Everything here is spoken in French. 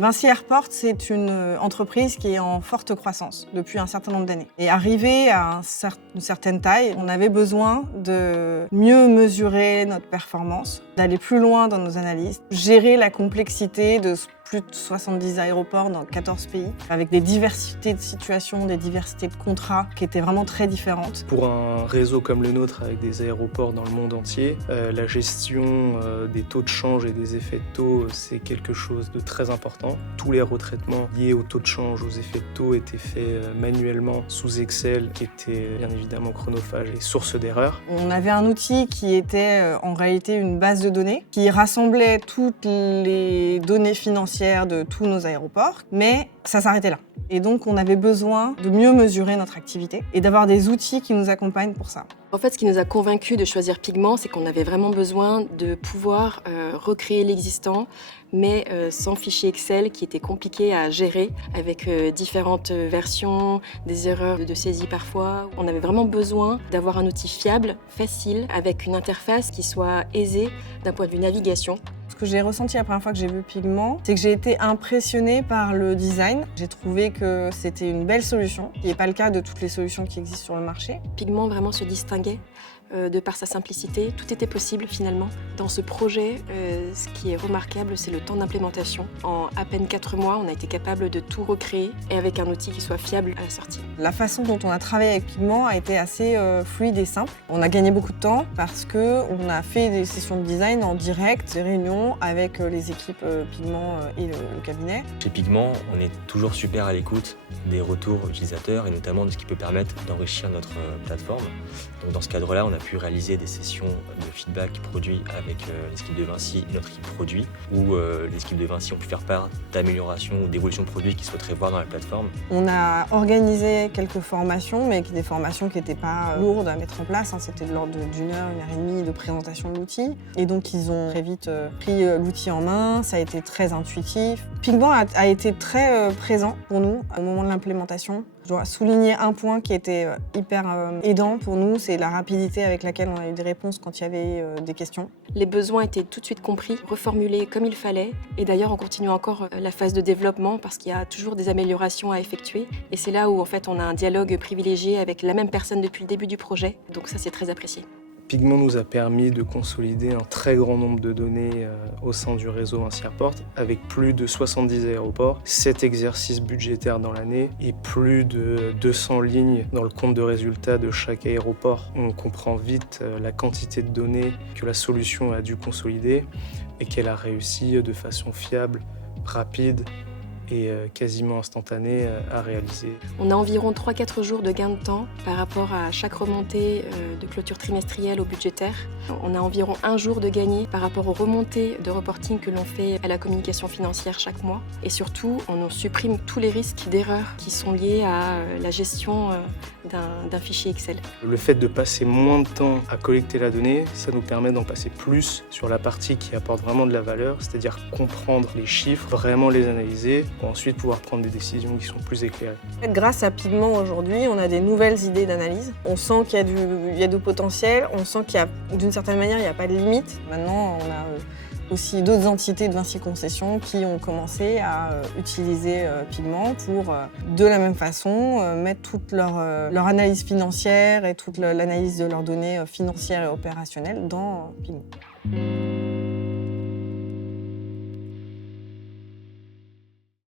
Vinci Airport, c'est une entreprise qui est en forte croissance depuis un certain nombre d'années. Et arrivé à une certaine taille, on avait besoin de mieux mesurer notre performance, d'aller plus loin dans nos analyses, gérer la complexité de plus de 70 aéroports dans 14 pays, avec des diversités de situations, des diversités de contrats qui étaient vraiment très différentes. Pour un réseau comme le nôtre, avec des aéroports dans le monde entier, la gestion des taux de change et des effets de taux, c'est quelque chose de très important. Tous les retraitements liés aux taux de change, aux effets de taux, étaient faits manuellement sous Excel, qui était bien évidemment chronophage et source d'erreurs. On avait un outil qui était en réalité une base de données, qui rassemblait toutes les données financières de tous nos aéroports, mais ça s'arrêtait là. Et donc, on avait besoin de mieux mesurer notre activité et d'avoir des outils qui nous accompagnent pour ça. En fait, ce qui nous a convaincus de choisir Pigment, c'est qu'on avait vraiment besoin de pouvoir recréer l'existant, mais sans fichier Excel qui était compliqué à gérer, avec différentes versions, des erreurs de saisie parfois. On avait vraiment besoin d'avoir un outil fiable, facile, avec une interface qui soit aisée d'un point de vue navigation. Ce que j'ai ressenti la première fois que j'ai vu Pigment, c'est que j'ai été impressionnée par le design. J'ai trouvé que c'était une belle solution, qui n'est pas le cas de toutes les solutions qui existent sur le marché. Pigment vraiment se distinguait de par sa simplicité. Tout était possible finalement. Dans ce projet, ce qui est remarquable, c'est le temps d'implémentation. En à peine 4 mois, on a été capable de tout recréer et avec un outil qui soit fiable à la sortie. La façon dont on a travaillé avec Pigment a été assez fluide et simple. On a gagné beaucoup de temps parce qu'on a fait des sessions de design en direct, des réunions avec les équipes Pigment et le cabinet. Chez Pigment, on est toujours super à l'écoute des retours utilisateurs et notamment de ce qui peut permettre d'enrichir notre plateforme. Donc dans ce cadre-là, on a pu réaliser des sessions de feedback produit avec l'équipe de Vinci et notre équipe produit, où les équipes de Vinci ont pu faire part d'améliorations ou d'évolutions de produits qu'ils souhaiteraient voir dans la plateforme. On a organisé quelques formations, mais des formations qui n'étaient pas lourdes à mettre en place. C'était de l'ordre d'une heure et demie de présentation de l'outil. Et donc, ils ont très vite pris l'outil en main. Ça a été très intuitif. Pigment a été très présent pour nous au moment de l'implémentation. Je dois souligner un point qui était hyper aidant pour nous, c'est la rapidité avec laquelle on a eu des réponses quand il y avait des questions. Les besoins étaient tout de suite compris, reformulés comme il fallait. Et d'ailleurs, on continue encore la phase de développement parce qu'il y a toujours des améliorations à effectuer. Et c'est là où en fait, on a un dialogue privilégié avec la même personne depuis le début du projet. Donc ça, c'est très apprécié. Pigment nous a permis de consolider un très grand nombre de données au sein du réseau Vinci Airport, avec plus de 70 aéroports, 7 exercices budgétaires dans l'année et plus de 200 lignes dans le compte de résultats de chaque aéroport. On comprend vite la quantité de données que la solution a dû consolider et qu'elle a réussi de façon fiable, rapide et quasiment instantanée à réaliser. On a environ 3-4 jours de gain de temps par rapport à chaque remontée de clôture trimestrielle au budgétaire. On a environ 1 jour de gagné par rapport aux remontées de reporting que l'on fait à la communication financière chaque mois. Et surtout, on supprime tous les risques d'erreurs qui sont liés à la gestion d'un fichier Excel. Le fait de passer moins de temps à collecter la donnée, ça nous permet d'en passer plus sur la partie qui apporte vraiment de la valeur, c'est-à-dire comprendre les chiffres, vraiment les analyser, pour ensuite pouvoir prendre des décisions qui sont plus éclairées. Grâce à Pigment aujourd'hui, on a des nouvelles idées d'analyse. On sent qu'il y a du potentiel, on sent qu'il y a, d'une certaine manière, il n'y a pas de limite. Maintenant, on a aussi d'autres entités de Vinci Concessions qui ont commencé à utiliser Pigment pour, de la même façon, mettre toute leur analyse financière et toute l'analyse de leurs données financières et opérationnelles dans Pigment.